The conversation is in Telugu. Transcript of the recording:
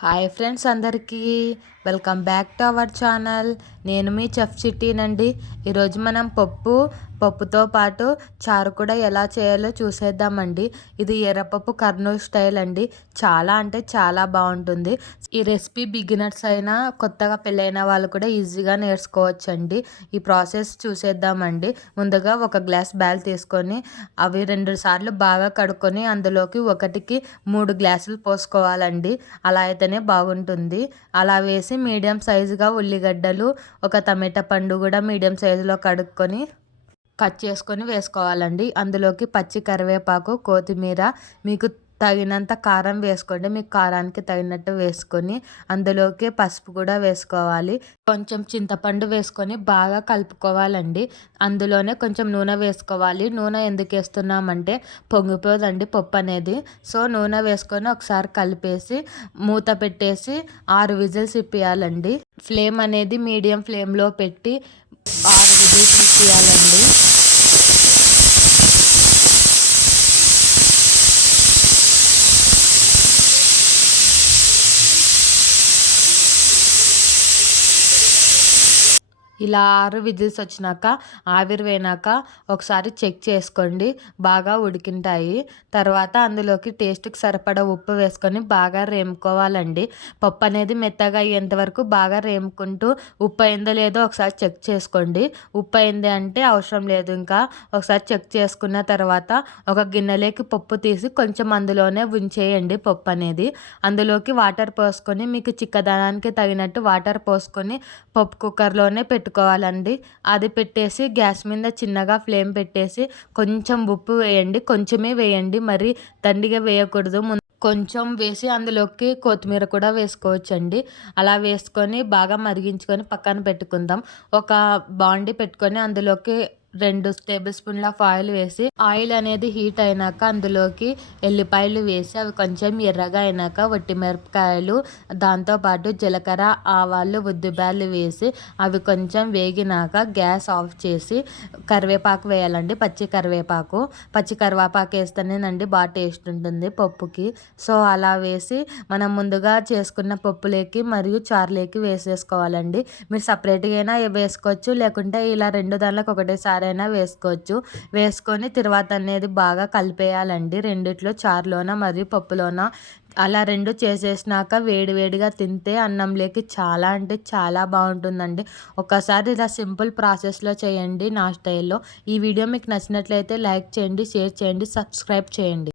హాయ్ ఫ్రెండ్స్ అందరికీ welcome back to our channel. నేను మీ చెఫ్ చిట్టీనండి. ఈరోజు మనం పప్పుతో పాటు చారు కూడా ఎలా చేయాలో చూసేద్దామండి. ఇది ఎర్రపప్పు కర్నూలు స్టైల్ అండి. చాలా అంటే చాలా బాగుంటుంది. ఈ రెసిపీ బిగినర్స్ అయినా కొత్తగా పెళ్ళైన వాళ్ళు కూడా ఈజీగా నేర్చుకోవచ్చండి. ఈ ప్రాసెస్ చూసేద్దామండి. ముందుగా ఒక గ్లాస్ బ్యాల్ తీసుకొని అవి 2 సార్లు బాగా కడుక్కొని అందులోకి 1కి 3 గ్లాసులు పోసుకోవాలండి. అలా అయితేనే బాగుంటుంది. అలా వేసి మీడియం సైజుగా ఉల్లిగడ్డలు, ఒక టమాటా పండు కూడా మీడియం సైజులో కడుక్కొని కట్ చేసుకొని వేసుకోవాలండి. అందులోకి పచ్చి కరివేపాకు, కొత్తిమీర, మీకు తగినంత కారం వేసుకోండి. మీకు కారానికి తగినట్టు వేసుకొని అందులోకి పసుపు కూడా వేసుకోవాలి. కొంచెం చింతపండు వేసుకొని బాగా కలుపుకోవాలండి. అందులోనే కొంచెం నూనె వేసుకోవాలి. నూనె ఎందుకు వేస్తున్నామంటే పొంగిపోదండి పప్పు అనేది. సో నూనె వేసుకొని ఒకసారి కలిపేసి మూత పెట్టేసి 6 విజిల్స్ ఇప్పియాలండి. ఫ్లేమ్ అనేది మీడియం ఫ్లేమ్లో పెట్టి 6 విజిల్స్ ఇప్పియాలండి. ఇలా 6 విజిల్స్ వచ్చినాక ఆవిరి పోయినాక ఒకసారి చెక్ చేసుకోండి. బాగా ఉడికింటాయి. తర్వాత అందులోకి టేస్ట్కి సరిపడా ఉప్పు వేసుకొని బాగా రేముకోవాలండి. పప్పు అనేది మెత్తగా అయ్యేంత వరకు బాగా రేముకుంటూ ఉప్పు అయిందో లేదో ఒకసారి చెక్ చేసుకోండి. ఉప్పు అయింది అంటే అవసరం లేదు. ఇంకా ఒకసారి చెక్ చేసుకున్న తర్వాత ఒక గిన్నెలోకి పప్పు తీసి కొంచెం అందులోనే ఉంచేయండి. పప్పు అనేది అందులోకి వాటర్ పోసుకొని మీకు చిక్కదనానికి తగినట్టు వాటర్ పోసుకొని పప్పు కుక్కర్లోనే పెట్టుకోవాలండి. అది పెట్టేసి గ్యాస్ మీద చిన్నగా ఫ్లేమ్ పెట్టేసి కొంచెం ఉప్పు వేయండి. కొంచెమే వేయండి, మరి దండిగా వేయకూడదు. కొంచెం వేసి అందులోకి కొత్తిమీర కూడా వేసుకోవచ్చండి. అలా వేసుకొని బాగా మరిగించుకొని పక్కన పెట్టుకుందాం. ఒక బాండి పెట్టుకొని అందులోకి 2 టేబుల్ స్పూన్ల ఆయిల్ వేసి ఆయిల్ అనేది హీట్ అయినాక అందులోకి ఎల్లిపాయలు వేసి అవి కొంచెం ఎర్రగా అయినాక వట్టిమిరపకాయలు, దాంతోపాటు జీలకర్ర, ఆవాలు, ఉద్దిబ్యాలు వేసి అవి కొంచెం వేగినాక గ్యాస్ ఆఫ్ చేసి కరివేపాకు వేయాలండి. పచ్చి కరివేపాకు వేస్తేనేనండి బాగా టేస్ట్ ఉంటుంది పప్పుకి. సో అలా వేసి మనం ముందుగా చేసుకున్న పప్పులోకి మరియు చారులోకి వేసేసుకోవాలండి. మీరు సపరేట్గా అయినా వేసుకోవచ్చు, లేకుంటే ఇలా 2 దానిలోకి ఒకటేసారి అయినా వేసుకోవచ్చు. వేసుకొని తర్వాత అనేది బాగా కలిపేయాలండి. రెండిట్లో చారులోన మరియు పప్పులోన. అలా 2 చేసేసినాక వేడివేడిగా తింటే అన్నంలోకి చాలా అంటే చాలా బాగుంటుందండి. ఒకసారి ఇలా సింపుల్ ప్రాసెస్లో చేయండి నా స్టైల్లో. ఈ వీడియో మీకు నచ్చినట్లయితే లైక్ చేయండి, షేర్ చేయండి, సబ్స్క్రైబ్ చేయండి.